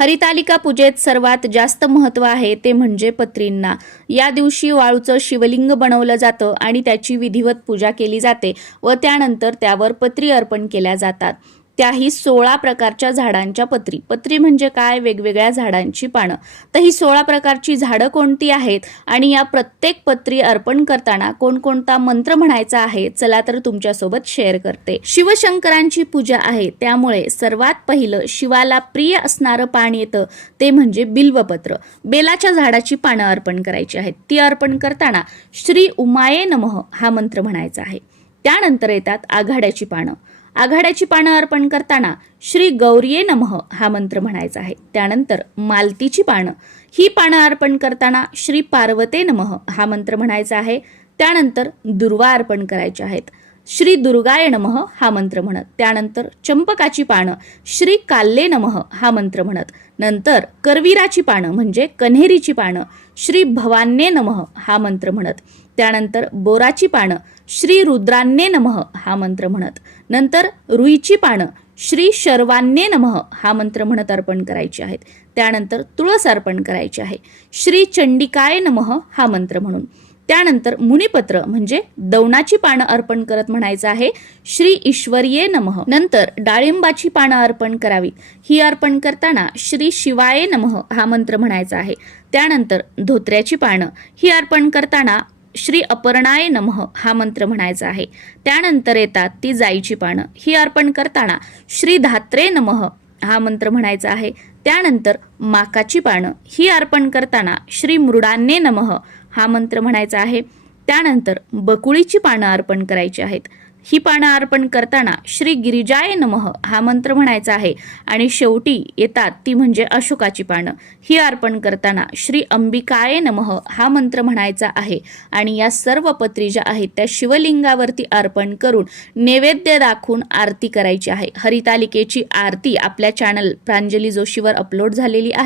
हरितालिका पूजेत सर्वात जास्त महत्त्व आहे ते म्हणजे पत्रींना. या दिवशी वाळूचं शिवलिंग बनवलं जातं आणि त्याची विधिवत पूजा केली जाते व त्यानंतर त्यावर पत्री अर्पण केल्या जातात. त्याही सोळा प्रकारच्या झाडांच्या पत्री. पत्री म्हणजे काय? वेगवेगळ्या झाडांची पानं. तर ही सोळा प्रकारची झाडं कोणती आहेत? आणि या प्रत्येक पत्री अर्पण करताना कोणकोणता मंत्र म्हणायचा आहे? चला तर तुमच्यासोबत शेअर करते. शिवशंकरांची पूजा आहे. त्यामुळे सर्वात पहिलं शिवाला प्रिय असणारं पान येतं. ते म्हणजे बिल्वपत्र. बेलाच्या झाडाची पानं अर्पण करायची आहेत. ती अर्पण करताना श्री उमाये नमः हा मंत्र म्हणायचा आहे. त्यानंतर येतात आघाड्याची पानं. आघाड्याची पानं अर्पण करताना श्री गौरीये नमः हा मंत्र म्हणायचा आहे. त्यानंतर मालतीची पानं ही पानं अर्पण करताना श्री पार्वते नमः हा मंत्र म्हणायचा आहे. त्यानंतर दुर्वा अर्पण करायचे आहेत. श्री दुर्गाय नमः हा मंत्र म्हणत त्यानंतर चंपकाची पानं श्री काल्ले नमः हा मंत्र म्हणत नंतर करवीराची पानं म्हणजे कन्हेरीची पानं श्री भवान्ये नमः हा मंत्र म्हणत त्यानंतर बोराची पानं श्री रुद्रान्ये नमः हा मंत्र म्हणत. नंतर रुईची पानं श्री शर्वान्ये नमः हा मंत्र म्हणत अर्पण करायचे आहेत. त्यानंतर तुळस अर्पण करायची आहे. श्री चंडिकाय नमः हा मंत्र म्हणून. त्यानंतर मुनिपत्र म्हणजे दवनाची पानं अर्पण करत म्हणायचं आहे. श्री ईश्वरीये नमः. नंतर डाळिंबाची पानं अर्पण करावीत. ही अर्पण करताना श्री शिवाय नमः हा मंत्र म्हणायचा आहे. त्यानंतर धोत्र्याची पानं. ही अर्पण करताना श्री अपर्णाय नमः हा मंत्र म्हणायचा आहे. त्यानंतर येतात ती जाईची पानं. ही अर्पण करताना श्री धात्रे नमः हा मंत्र म्हणायचा आहे. त्यानंतर माकाची पानं. ही अर्पण करताना श्री मृडान्ने नमः हा मंत्र म्हणायचा आहे. त्यानंतर बकुळीची पानं अर्पण करायची आहेत. ही पानं अर्पण करताना श्री गिरिजाय नमः हा मंत्र म्हणायचा आहे. आणि शेवटी येतात ती म्हणजे अशोकाची पानं. ही अर्पण करताना श्री अंबिकाय नमः हा मंत्र म्हणायचा आहे. आणि या सर्व पत्री ज्या आहेत त्या शिवलिंगावरती अर्पण करून नैवेद्य दाखवून आरती करायची आहे. हरितालिकेची आरती आपल्या चॅनल प्रांजली जोशीवर अपलोड झालेली आहे.